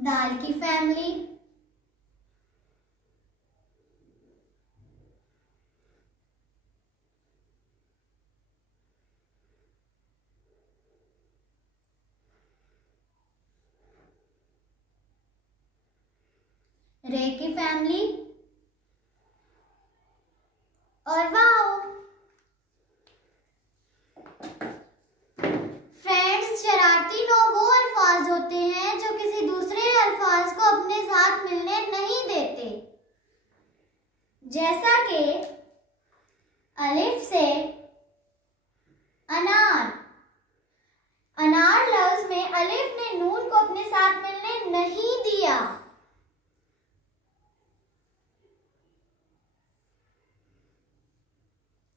दाल की फैमिली, रे की फैमिली और वाओ। फ्रेंड्स, शरारती नो वो अल्फाज होते हैं जो किसी दूसरे अल्फाज को अपने साथ मिलने नहीं देते, जैसा कि अलिफ से अनार। अनार लफ्ज में अलिफ ने नून को अपने साथ मिलने नहीं दिया।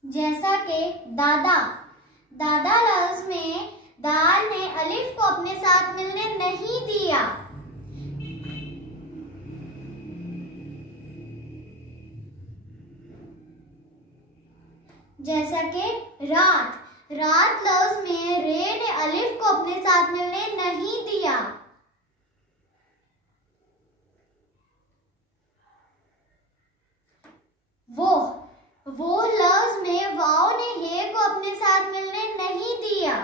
जैसा कि दादा। दादा लफ्ज में दाल ने अलिफ को अपने साथ मिलने नहीं दिया। जैसा कि रात। रात लफ्ज में रे ने अलिफ को अपने साथ मिलने नहीं दिया। वो लफ्ज में वाव ने हे को अपने साथ मिलने नहीं दिया।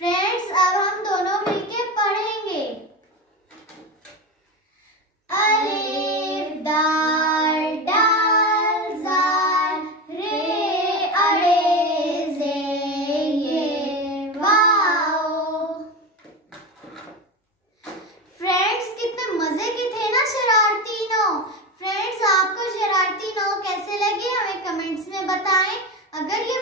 फ्रेंड्स, अब हम दोनों मिलके पढ़ेंगे। अलिफ दाल डाल जाल रे अरे जे ये वाओ। फ्रेंड्स, कितने मजे के थे ना शरारती नो। फ्रेंड्स, आपको शरारती नो कैसे लगे हमें कमेंट्स में बताएं। अगर ये